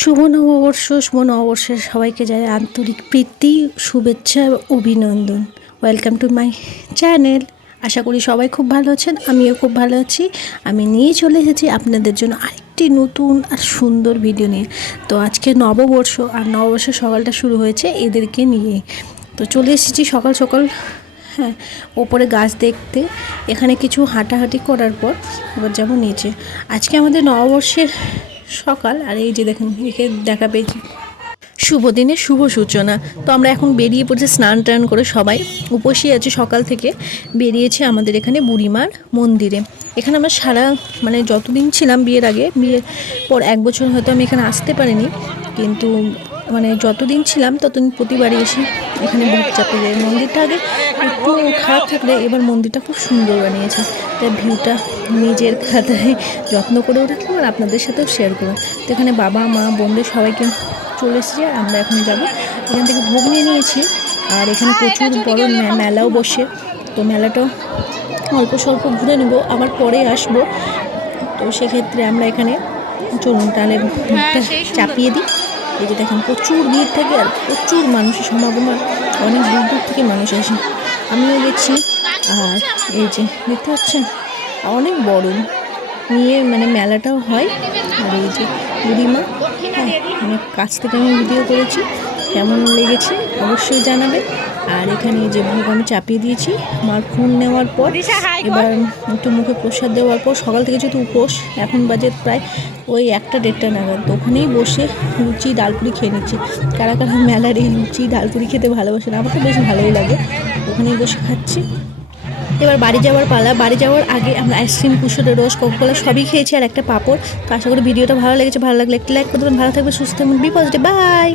শুভ নববর্ষের সবাইকে জানাই আন্তরিক প্রীতি, শুভেচ্ছা, অভিনন্দন। Welcome to my channel. আশা করি সবাই খুব ভালো আছেন, আমিও খুব ভালো আছি। আমি নিয়ে চলে এসেছি আপনাদের জন্য আরেকটি নতুন আর সুন্দর ভিডিও নিয়ে। তো আজকে নববর্ষ, আর নববর্ষের সকালটা শুরু হয়েছে এদেরকে নিয়ে। তো চলে এসেছি সকাল সকাল, হ্যাঁ, ওপরে গাছ দেখতে। এখানে কিছু হাঁটাহাঁটি করার পর এবার যাবো নিচে। আজকে আমাদের নববর্ষের সকাল, আর এই যে দেখুন একে দেখা পেয়েছি শুভ দিনের শুভ সূচনা। তো আমরা এখন বেরিয়ে পড়েছি স্নান টান করে, সবাই উপসী আছে সকাল থেকে। বেরিয়েছে আমাদের এখানে বুড়িমার মন্দিরে। এখানে আমরা যতদিন ছিলাম বিয়ের আগে, বিয়ের পর 1 বছর হয়তো আমি এখানে আসতে পারিনি, কিন্তু যতদিন ছিলাম ততদিন প্রতিবারই এসে এখানে বুক চাপে যায়। মন্দিরটা আগে একটু খারাপ থাকলে এবার মন্দিরটা খুব সুন্দর বানিয়েছে। তাই ভিউটা নিজের খাতায় যত্ন করেও রাখলাম আর আপনাদের সাথেও শেয়ার করলাম। তো এখানে বাবা মা বোনদের সবাইকে চলে এসেছে। আমরা এখন যাব, এখান থেকে ভোগ নিয়ে নিয়েছি। আর এখানে প্রচুর বড় মেলাও বসে। তো মেলাটাও অল্প স্বল্প ঘুরে নেব, আবার পরে আসবো। তো সেক্ষেত্রে আমরা এখানে চলুন তাহলে ভোগটা চাপিয়ে দিই। এই যে দেখেন প্রচুর ভিড় থাকে আর প্রচুর মানুষের সমাগম, অনেক দূর দূর থেকে মানুষ আসে। আমিও গেছি। আর এই যে দেখতে পাচ্ছেন অনেক বড় নিয়ে মেলাটাও হয়। আর এই যে বুড়িমা, হ্যাঁ, অনেক কাছ থেকে আমি ভিডিও করেছি, কেমন লেগেছে অবশ্যই জানাবে। আর এখানে যে ভোগ আমি চাপিয়ে দিয়েছি আমার ফোন নেওয়ার পর। এবার একটু মুখে প্রসাদ দেওয়ার পর, সকাল থেকে যেহেতু উপোস, এখন বাজে প্রায় ওই 1-1:30 নাগাদ, তো ওখানেই বসে লুচি ডালপুরি খেয়ে নিচ্ছি। কারা কারা মেলার এই লুচি ডালপুরি খেতে ভালোবাসে না, আমার তো বেশ ভালোই লাগে। ওখানেই বসে খাচ্ছি। এবার বাড়ি যাওয়ার পালা। বাড়ি যাওয়ার আগে আমরা আইসক্রিম, কুশলের রস, কোকাকোলা সবই খেয়েছি, আর একটা পাঁপড়। তো আশা করি ভিডিওটা ভালো লেগেছে। ভালো লাগলে একটা লাইক করে দেবেন। ভালো থাকবে, সুস্থ থাকবেন, বি পজিটিভ, বাই।